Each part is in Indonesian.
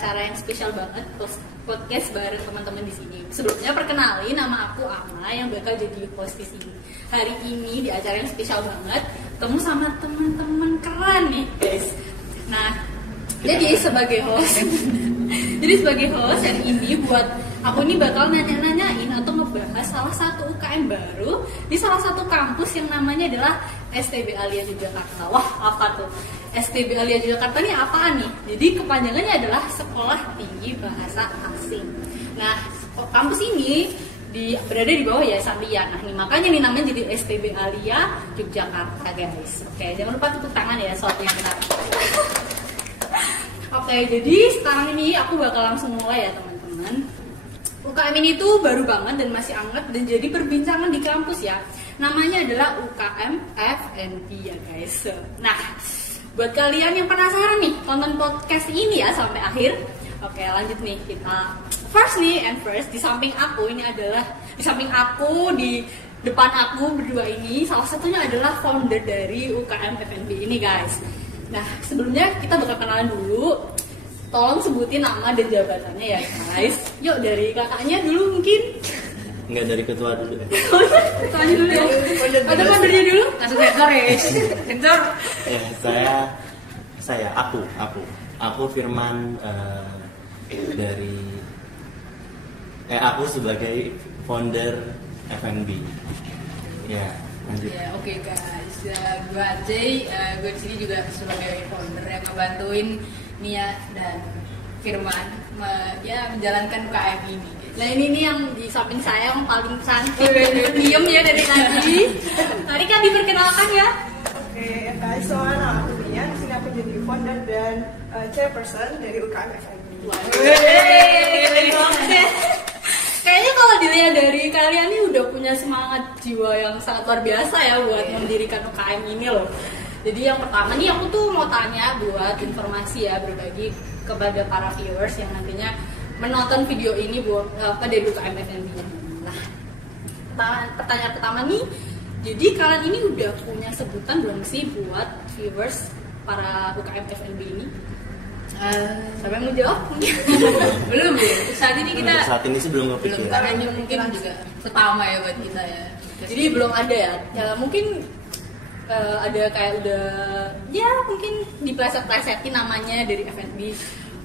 acara yang spesial banget, podcast bareng teman-teman di sini. Sebelumnya perkenalin, nama aku Ama yang bakal jadi host di sini. Hari ini di acara yang spesial banget, ketemu sama teman-teman keren nih, guys. Nah, jadi sebagai host hari ini buat aku ini bakal nanya-nanyain atau ngebahas salah satu UKM baru di salah satu kampus yang namanya adalah STB Alia Yogyakarta. Wah, apa tuh? STB Alia Yogyakarta ini apaan nih? Jadi kepanjangannya adalah Sekolah Tinggi Bahasa Asing. Nah, kampus ini berada di bawah Yayasan Lia. Nah, ini makanya nih namanya jadi STB Alia Yogyakarta, guys. Oke, jangan lupa tepuk tangan ya soal yang benar. Oke, jadi sekarang ini aku bakal langsung mulai ya, teman-teman. UKM ini tuh baru banget dan masih hangat dan jadi perbincangan di kampus ya. Namanya adalah UKM F&B ya, guys. Nah, buat kalian yang penasaran nih tonton podcast ini ya sampai akhir. Oke, lanjut nih kita. First di samping aku di depan aku berdua ini salah satunya adalah founder dari UKM F&B ini, guys. Nah, sebelumnya kita bakal kenalan dulu. Tolong sebutin nama dan jabatannya ya, guys. Yuk, dari kakaknya dulu mungkin. Enggak, dari ketua dulu. Ketuanya dulu ya. Atau foundernya dulu? Langsung sensor ya. Sensor. Ya, aku Firman aku sebagai founder F&B. Ya, lanjut. Ya, oke guys. Gue Ajay, gue di sini juga sebagai founder yang ngebantuin Nia dan Firman menjalankan UKM ini. Nah, ini nih yang di samping saya yang paling cantik dan diem ya dari tadi. Tadi kan diperkenalkan ya. Oke, guys, nama aku Nia. Di sini aku jadi founder dan chairperson dari UKM F&B. Kayaknya kalau dilihat dari kalian nih udah punya semangat jiwa yang sangat luar biasa ya buat mendirikan UKM ini loh. Jadi yang pertama nih aku tuh mau tanya buat informasi ya, berbagi kepada para viewers yang nantinya menonton video ini buat dari UKM F&B. Nah, pertanyaan pertama nih, jadi kalian ini udah punya sebutan belum sih buat viewers para UKM F&B ini? Siapa yang mau jawab? belum ya. Saat ini sih belum kepikiran. Karena mungkin juga pertama ya buat kita ya. Jadi belum ada ya. Mungkin ada kayak udah ya mungkin dipleset-plesetin namanya dari F&B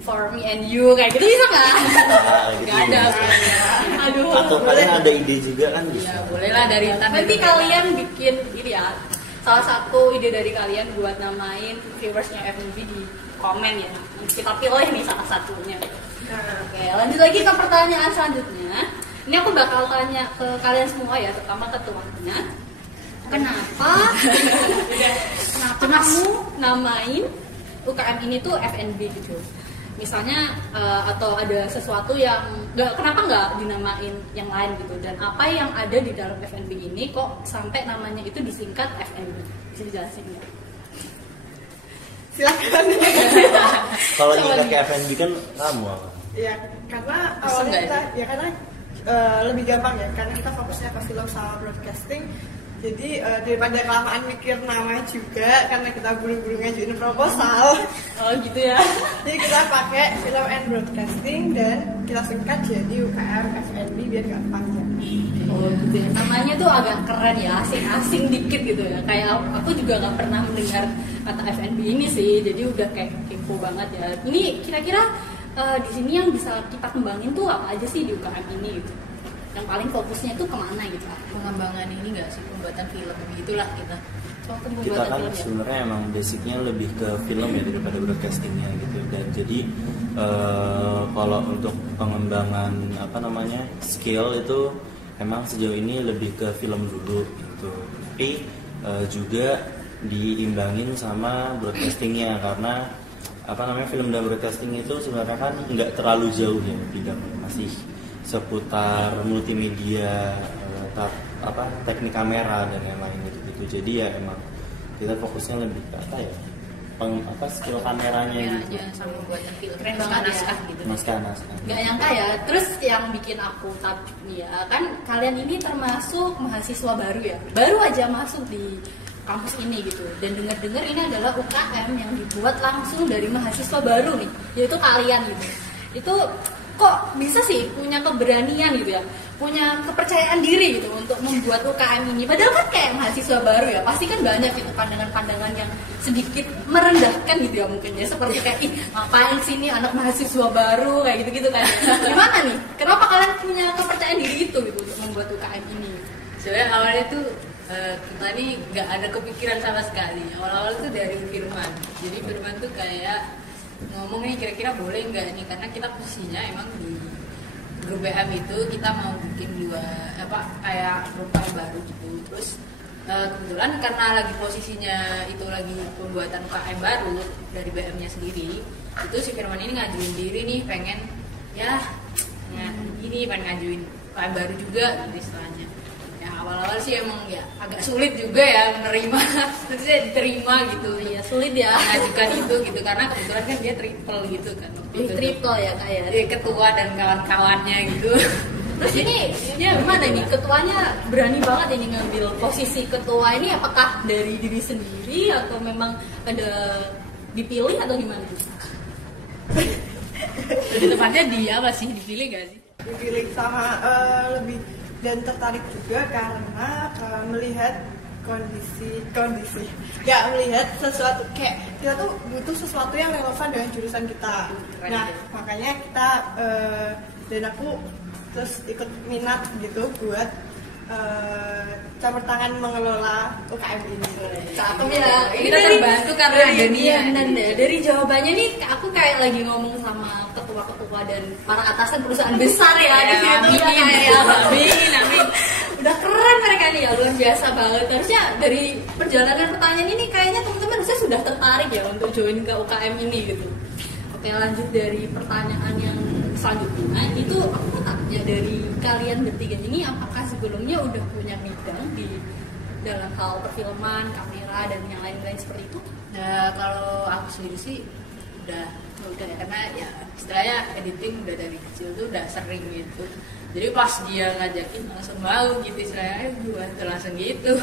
for me and you kayak gitu bisa nggak? Nggak ada. Aduh. Atau kalian ada ide juga kan bisa. Ya boleh lah dari nanti kalian bikin ini ya. Salah satu ide dari kalian buat namain viewersnya F&B di komen ya. Kita pilih nih salah satunya. Oke, lanjut lagi ke pertanyaan selanjutnya. Ini aku bakal tanya ke kalian semua ya, terutama ketuanya. Kenapa kamu namain UKM ini tuh F&B gitu? Misalnya atau ada sesuatu yang kenapa nggak dinamain yang lain gitu? Dan apa yang ada di dalam F&B ini kok sampai namanya itu disingkat F&B? Bisa dijelasin nggak? Silakan. Kalau yang pakai F&B kan kamu apa? Ya, karena awalnya kita lebih gampang ya, karena kita fokusnya ke film sama broadcasting. Jadi daripada kelamaan mikir nama juga, karena kita buru-buru ngajuin proposal. Oh gitu ya. Jadi kita pakai film and broadcasting dan kita singkat jadi UKM F&B biar gampang ya. Oh gitu ya. Namanya tuh agak keren ya, asing-asing dikit gitu ya. Kayak aku juga nggak pernah mendengar kata F&B ini sih, jadi udah kayak kepo banget ya. Ini kira-kira di sini yang bisa kita kembangin tuh apa aja sih di UKM ini gitu? Yang paling fokusnya tuh kemana gitu? Pengembangan ini nggak sih, pembuatan film begitulah kita. Kita kan sebenarnya emang basicnya lebih ke film ya daripada broadcastingnya gitu. Dan jadi kalau untuk pengembangan skill itu emang sejauh ini lebih ke film dulu gitu. Tapi juga diimbangin sama broadcastingnya karena film dan broadcasting itu sebenarnya kan nggak terlalu jauh ya bidangnya, masih seputar multimedia, teknik kamera dan yang lain gitu. Jadi ya emang kita fokusnya lebih ke skill kameranya gitu. Jangan sama buatan film. Keren banget naskah ya. gitu. Naskah. Gak nyangka ya. Terus yang bikin aku takjub nih ya, kan kalian ini termasuk mahasiswa baru ya. Baru aja masuk di kampus ini gitu. Dan dengar-dengar ini adalah UKM yang dibuat langsung dari mahasiswa baru nih, yaitu kalian gitu. itu kok bisa sih punya keberanian gitu ya, punya kepercayaan diri gitu untuk membuat UKM ini. Padahal kan kayak mahasiswa baru ya, pasti kan banyak gitu pandangan-pandangan yang sedikit merendahkan gitu ya mungkin ya, seperti kayak ih ngapain sih nih anak mahasiswa baru kayak gitu-gitu kan. Gimana nih? Kenapa kalian punya kepercayaan diri itu gitu untuk membuat UKM ini? Sebenarnya awalnya tuh kita ini nggak ada kepikiran sama sekali. Awal-awal tuh dari Firman. Jadi Firman tuh kayak ngomong nih kira-kira boleh nggak nih, karena kita posisinya emang di grup BM itu kita mau bikin kayak grup baru gitu. Terus kebetulan karena lagi posisinya itu lagi pembuatan UKM baru dari BM-nya sendiri, itu si Firman ini ngajuin diri nih pengen pengen ngajuin UKM baru juga gitu istilahnya. Awal-awal sih emang ya agak sulit juga ya menerima, maksudnya diterima gitu ya, sulit ya mengajukan itu gitu, karena kebetulan kan dia triple gitu kan, triple ya kayak dia ketua dan kawan-kawannya gitu. Terus ini ya gimana nih ketuanya berani banget ini ngambil posisi ketua ini, apakah dari diri sendiri atau memang ada dipilih atau gimana? Lebih tepatnya dia masih dipilih gak sih? Dipilih sama lebih dan tertarik juga karena melihat kondisi ya, melihat sesuatu kayak kita tuh butuh sesuatu yang relevan dengan jurusan kita. Nah makanya kita dan aku terus ikut minat gitu buat campur tangan mengelola UKM ini. Cakep ya. Kita terbantu karena ada dia. Dari jawabannya nih aku kayak lagi ngomong sama ketua-ketua dan para atasan perusahaan besar ya di situ ya. Amin. Udah keren mereka nih ya, luar biasa banget. Harusnya dari perjalanan pertanyaan ini kayaknya teman-teman harusnya sudah tertarik ya untuk join ke UKM ini gitu. Oke, lanjut dari pertanyaan yang selanjutnya, itu aku mau tanya dari kalian bertiga ini, apakah sebelumnya udah punya bidang di dalam hal perfilman, kamera dan yang lain-lain seperti itu? Nah, kalau aku sendiri sih udah ya, karena ya istilahnya editing udah dari kecil tuh udah sering gitu. Jadi pas dia ngajakin langsung mau gitu, istilahnya gue langsung gitu.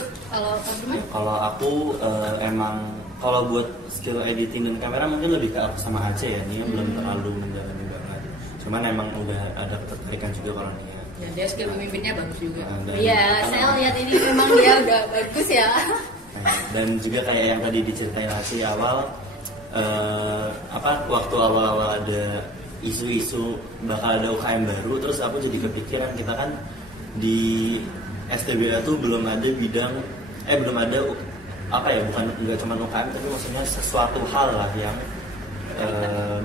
Kalau aku emang kalau buat skill editing dan kamera mungkin lebih ke arah sama Aceh ya, Nia belum terlalu mendalami banget. Cuman emang udah ada ketertarikan juga kalau Nia. Ya dia skill memimpinnya bagus juga. Iya, saya lihat ini memang dia udah bagus ya. Dan juga kayak yang tadi diceritain Aceh awal, waktu awal-awal ada isu-isu bakal ada UKM baru, terus aku jadi kepikiran kita kan di STBA tuh belum ada bukan nggak cuma UKM tapi maksudnya sesuatu hal lah yang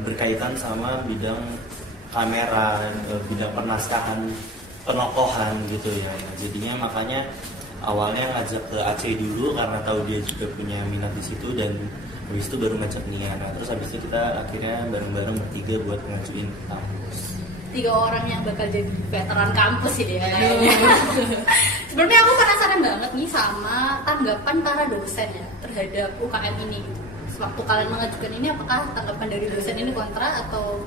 berkaitan sama bidang kamera, bidang penaskahan, penokohan gitu ya. Jadinya makanya awalnya ngajak ke Aceh dulu karena tahu dia juga punya minat di situ, dan habis itu baru ngajak Nia. Nah, terus habis itu kita akhirnya bareng-bareng bertiga buat ngajuin kampus. 3 orang yang bakal jadi veteran kampus ini ya. Sebenarnya aku penasaran banget nih sama tanggapan para dosen ya terhadap UKM ini gitu. Waktu kalian mengajukan ini, apakah tanggapan dari dosen ini kontra atau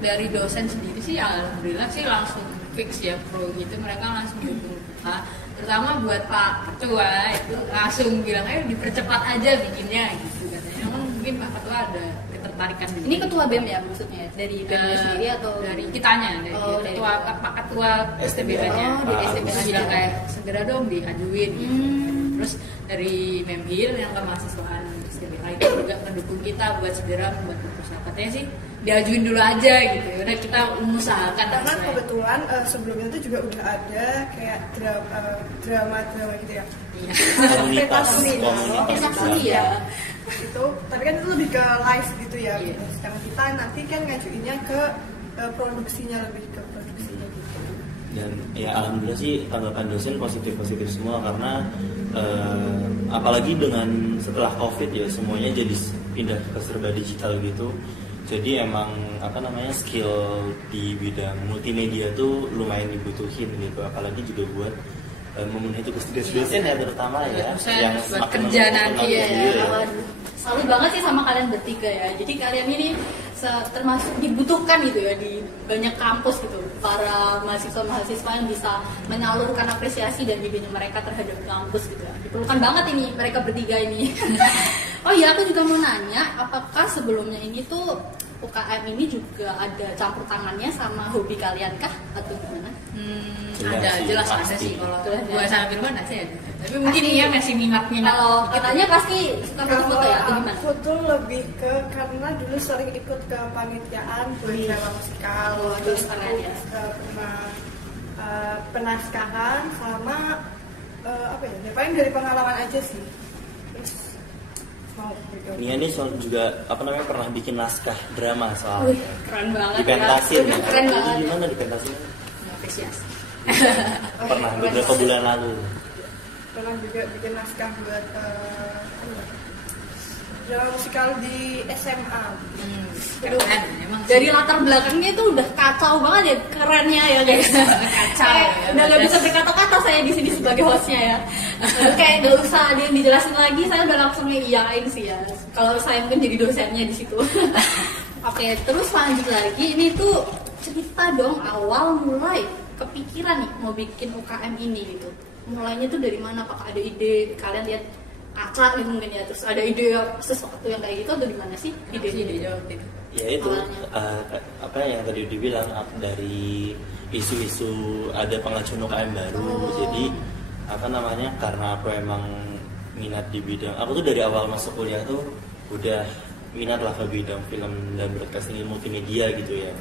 dari dosen sendiri sih alhamdulillah sih langsung fix ya pro gitu, mereka langsung dukung kita. Terutama buat Pak Ketua itu langsung bilang ayo dipercepat aja bikinnya gitu katanya. Mungkin Pak Ketua ada ketertarikan juga. Ini Ketua BEM ya maksudnya dari BEM sendiri atau dari kitanya, dari Pak Ketua STBA-nya. Dari STBA bilang kayak segera dong diajuin gitu. Terus dari Memhil yang kemahasiswaan STBA itu juga mendukung kita buat segera membuat proposal. Katanya sih diajuin dulu aja gitu, udah kita usahakan. Karena kebetulan sebelumnya itu juga udah ada kayak drama gitu ya. Komunitas ya. Itu, tapi kan itu lebih ke live gitu ya. Sedangkan kita nanti kan ngajuinnya ke produksinya, lebih ke produksinya gitu. Dan ya alhamdulillah sih tanggapan dosen positif semua, karena apalagi dengan setelah COVID ya semuanya jadi pindah ke serba digital gitu. Jadi emang skill di bidang multimedia tuh lumayan dibutuhin gitu, apalagi juga buat memenuhi tugas dosen ya terutama ya yang buat kerja nanti ya. Salut banget sih sama kalian bertiga ya. Jadi kalian ini termasuk dibutuhkan gitu ya di banyak kampus gitu, para mahasiswa yang bisa menyalurkan apresiasi dan idenya mereka terhadap kampus gitu ya. Diperlukan banget ini mereka bertiga ini. Oh iya, aku juga mau nanya, apakah sebelumnya ini tuh UKM ini juga ada campur tangannya sama hobi kalian kah atau gimana? Jelas ada sih kalau gue sama Firman sih ada. Tapi mungkin iya masih minat. Kalau kitanya pasti suka foto ya atau gimana? Foto lebih ke karena dulu sering ikut ke panitiaan drama musikal, terus aku pernah penaskahan sama apa ya? Paling dari pengalaman aja sih. Terus Nia ini juga pernah bikin naskah drama soal keren banget. Dipentasin ya. Keren banget. Gimana dipentasin? Apresiasi. Pernah beberapa bulan lalu. Pernah juga bikin naskah buat drama musikal di SMA. Keren, emang dari latar belakangnya itu udah kacau banget ya, kerennya ya guys. Kacau ya, udah gak bisa berkata-kata saya di sini sebagai hostnya ya. Kayak gak usah ada yang dijelasin lagi, saya udah langsung iyain sih ya. Kalau saya mungkin jadi dosennya di situ. Oke, terus lanjut lagi, ini tuh cerita dong awal mulai kepikiran nih mau bikin UKM ini gitu. Mulainya tuh dari mana? Apakah ada ide kalian lihat kaca gitu mungkin ya, terus ada ide sesuatu yang kayak gitu atau di mana sih ide jawab itu? Ya itu apa yang tadi dibilang dari isu-isu ada pengajuan UKM baru. Jadi karena aku emang minat di bidang, aku tuh dari awal masuk kuliah tuh udah minat lah ke bidang film dan broadcasting multimedia gitu ya.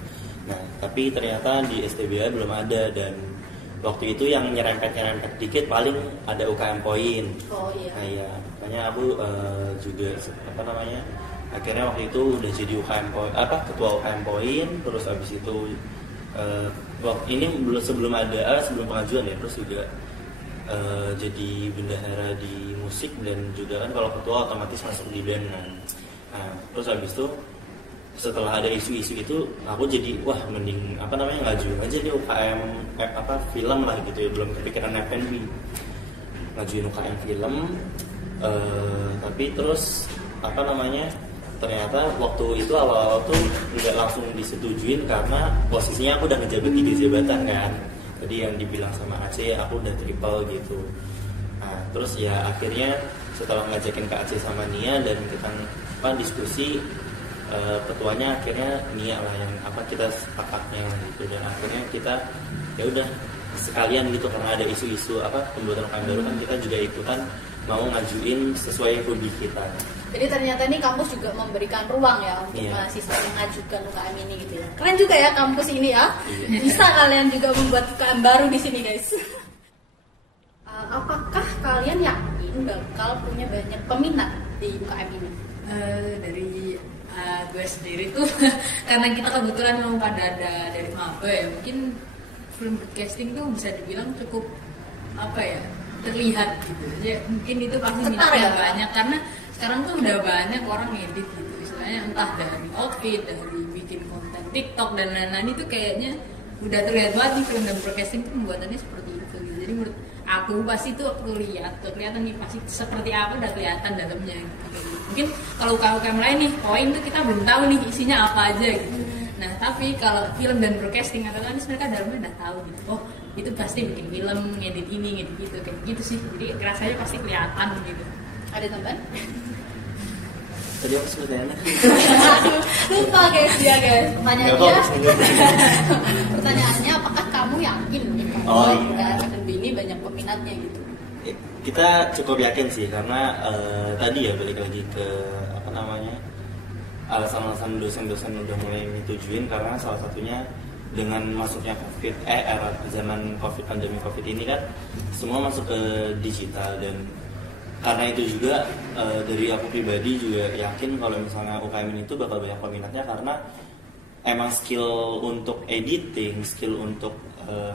Nah tapi ternyata di STBA belum ada, dan waktu itu yang nyerempet dikit paling ada UKM Poin. Oh iya. Nah ya, makanya aku juga akhirnya waktu itu udah jadi UKM Poin, ketua UKM Poin, terus habis itu waktu ini sebelum pengajuan ya, terus juga jadi bendahara di musik, dan juga kan kalau ketua otomatis masuk di band kan. Nah, terus habis itu setelah ada isu-isu itu aku jadi mending ngajuin aja deh UKM film lah gitu ya, belum kepikiran F&B, ngajuin UKM film. Tapi terus ternyata waktu itu awal-awal tuh nggak langsung disetujuin karena posisinya aku udah ngejabat 3 jabatan kan, tadi yang dibilang sama Aceh aku udah triple gitu. Nah terus ya akhirnya setelah ngajakin Kak Aceh sama Nia dan kita diskusi, ketuanya akhirnya Nia lah yang kita sepakatnya gitu, dan akhirnya kita ya udah sekalian gitu karena ada isu-isu pembuatan UKM baru kan, kita juga ikutan mau ngajuin sesuai hobi kita. Jadi ternyata ini kampus juga memberikan ruang ya untuk mahasiswa yang mengajukan UKM ini gitu ya. Keren juga ya kampus ini ya. Bisa kalian juga membuat UKM baru di sini guys. Apakah kalian yakin bakal punya banyak peminat di UKM ini? Dari gue sendiri tuh karena kita kebetulan memang pada ada dari maba ya, mungkin film broadcasting tuh bisa dibilang cukup terlihat gitu ya, mungkin itu pasti minatnya banyak karena sekarang tuh udah banyak orang ngedit gitu, istilahnya entah dari outfit, dari bikin konten TikTok dan lain-lain, itu kayaknya udah terlihat banget di film dan broadcasting tuh pembuatannya seperti itu gitu. Jadi menurut aku pasti tuh kelihatan nih pasti seperti apa udah kelihatan dalamnya gitu. Mungkin kalau UKM lain nih Poin tuh kita belum tahu nih isinya apa aja gitu. Nah tapi kalau film dan broadcasting atau lain mereka dalamnya udah tahu gitu. Oh itu pasti bikin film, ngedit ini, ngedit gitu, kayak gitu sih. Jadi rasanya pasti kelihatan gitu. Ada tambahan? Tadi aku sebutnya lupa guys ya guys. Pertanyaannya apakah kamu yakin UKM ini banyak peminatnya gitu? Kita cukup yakin sih karena tadi ya balik lagi ke alasan-alasan dosen-dosen udah mulai menyetujui, karena salah satunya dengan masuknya era zaman pandemi COVID ini kan semua masuk ke digital, dan karena itu juga dari aku pribadi juga yakin kalau misalnya UKM ini tuh bakal banyak peminatnya karena emang skill untuk editing, skill untuk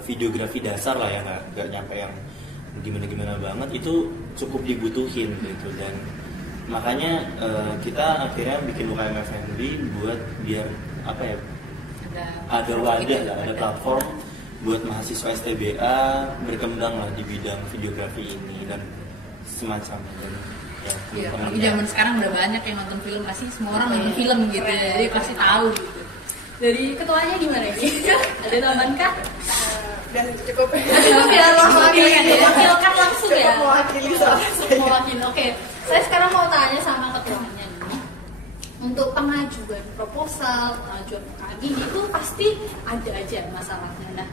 videografi dasar lah ya, nggak nyampe yang gimana banget, itu cukup dibutuhin gitu. Dan makanya kita akhirnya bikin UKM F&B buat biar ada wadah lah, ada platform buat mahasiswa STBA berkembang lah di bidang videografi ini dan semacam. Ya, tapi zaman sekarang udah banyak yang nonton film, pasti semua orang nonton film gitu, jadi pasti tahu gitu. Dari ketuanya gimana ini? Ada tambahan kah? Dan cukup ya mewakilkan langsung ya. Mewakili soal saya. Mewakili. Oke, saya sekarang mau tanya sama ketuanya nih. untuk pengajuan proposal, pengajuan UKM ini itu pasti ada aja masalahnya. Nah,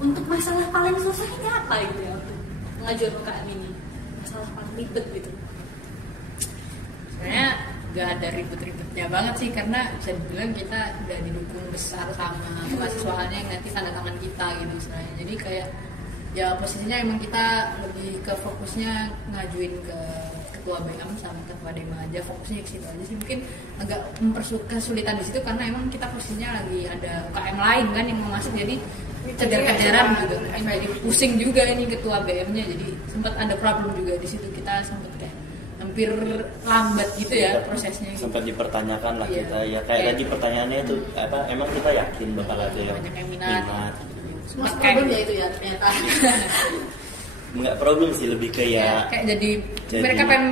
untuk masalah paling susahnya apa gitu ya untuk pengajuan UKM ini? Masalah paling ribet gitu. Sebenarnya nggak ada ribet-ribetnya banget sih, karena bisa dibilang kita udah didukung besar sama mahasiswanya yang nanti tanda tangan kita gitu istilahnya. Jadi kayak ya posisinya emang kita lebih ke fokusnya ngajuin ke ketua BM sama ketua DEMA aja, fokusnya ke situ aja sih. Mungkin agak kesulitan di situ karena emang kita posisinya lagi ada UKM lain kan yang mau masuk, jadi kejar-kejaran gitu. Jadi pusing juga ini ketua BM-nya, jadi sempat ada problem juga di situ, kita sempat kayak hampir lambat gitu ya prosesnya gitu. Sempat dipertanyakan lah Iya. kita ya kayak tadi pertanyaannya itu apa, emang kita yakin bakal ada yang Banyak yang minat. Semua problem ya itu ya ternyata. Nggak problem sih, lebih ke ya kayak jadi mereka pengen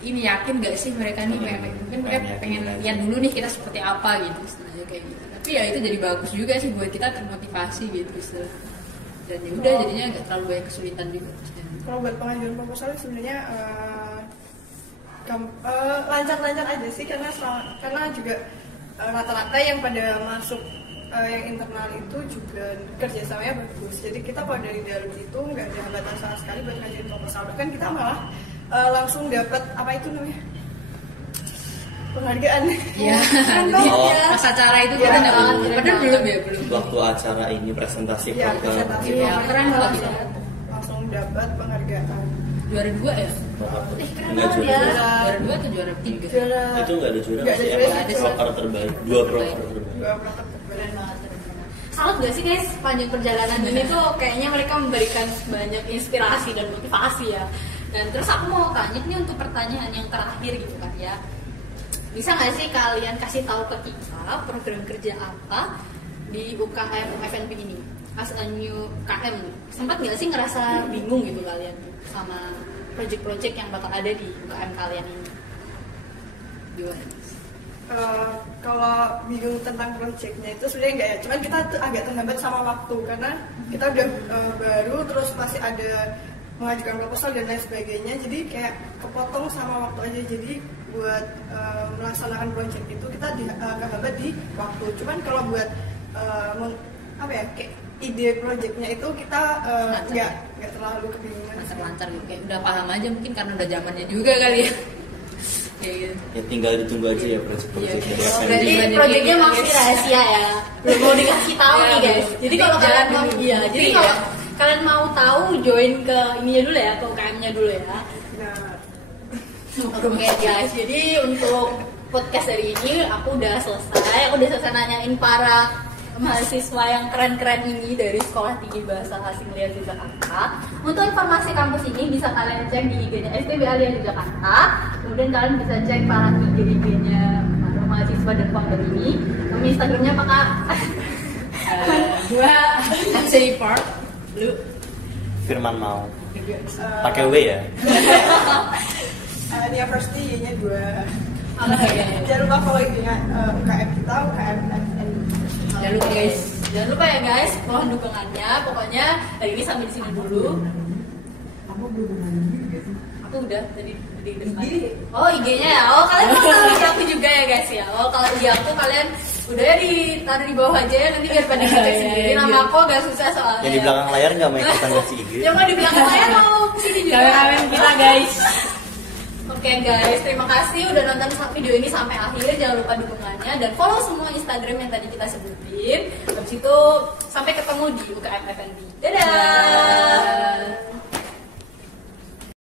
ini yakin nggak sih mereka nih mungkin mereka pengen lihat dulu nih kita seperti apa gitu istilahnya kayak gitu. Tapi ya itu jadi bagus juga sih buat kita termotivasi gitu istilah. Dan ya udah jadinya nggak terlalu banyak kesulitan juga. Kalau buat pengajuan proposal sebenarnya lancar-lancar aja sih, karena juga rata-rata yang pada masuk yang internal itu juga kerjasamanya bagus. Jadi kita kalau dari dalam itu nggak ada hambatan sama sekali buat ngajuin proposal. Bahkan kita malah langsung dapat apa itu namanya, penghargaan. Iya. Pas acara itu Ya, kita dapat, padahal belum ya belum. waktu acara ini presentasi Ya, foto presentasi Iya, keren banget. langsung dapat penghargaan. Juara 2 ya? Keren nggak banget juara ya. Juara 2 atau juara 3? Juara itu nggak ada juara Nggak ada sih, juara emang sih. proker terbaik, dua proker terbaik. dua proker terbaik. Keren banget, keren banget. Salut gak sih guys, panjang perjalanan ini tuh kayaknya mereka memberikan banyak inspirasi dan motivasi ya. Dan terus aku mau tanya nih untuk pertanyaan yang terakhir gitu kan ya. Bisa gak sih kalian kasih tahu ke kita program kerja apa di UKM FNB ini? As a new KM, sempat gak sih ngerasa bingung gitu kalian sama project-project yang bakal ada di UKM kalian ini? Gimana? Kalau bingung tentang proyeknya itu sebenarnya enggak ya, cuman kita tuh agak terhambat sama waktu karena kita udah baru, terus masih ada mengajukan proposal dan lain sebagainya, jadi kayak kepotong sama waktu aja. Jadi buat melaksanakan proyek itu kita terhambat di waktu. Cuman kalau buat apa ya, kayak ide proyeknya itu kita nggak terlalu kebingungan. Lancar gitu, kayak udah paham aja mungkin karena udah zamannya juga kali ya. Kayak gitu. Ya tinggal ditunggu aja ya proyek-proyek dari Oh, FNB. berarti Banyak proyeknya ide, masih guys. rahasia ya, belum mau dikasih tahu Iya, nih guys. belum. Jadi kalau Jalan kalian mau, dulu. iya, jadi Iya. kalau kalian mau tahu join ke ininya dulu ya, ke UKM-nya dulu ya. Nah, Oke guys, jadi untuk podcast hari ini aku udah selesai nanyain para mahasiswa yang keren-keren ini dari Sekolah Tinggi Bahasa Asing Liar Yogyakarta. Untuk informasi kampus ini bisa kalian cek di IG-nya STB Liar Yogyakarta. Kemudian kalian bisa cek para IG-nya para mahasiswa dan founder ini. Nama Instagramnya apa kak? Gua say part, lu Firman mau pakai W ya. Nia First Y-nya 2. Oke. Jangan lupa follow IG-nya UKM kita, UKM FNB. jangan lupa guys. Jangan lupa ya guys, mohon dukungannya. Pokoknya hari ini sampai di sini dulu. Aku udah tadi di depan. Oh IG-nya ya. Oh kalian mau tahu IG aku juga ya guys ya. Oh kalau IG aku kalian udah ya ditaruh di bawah aja ya, nanti biar pada ngecek sendiri. Nama aku agak susah soalnya. Yang di belakang layar nggak mau ikutan ngasih IG. Yang mau di belakang saya mau kesini juga. Kameramen kita guys. Oke guys, terima kasih udah nonton video ini sampai akhir. Jangan lupa dukungannya dan follow semua Instagram yang tadi kita sebutin. Habis itu sampai ketemu di UKM FNB. Dadah.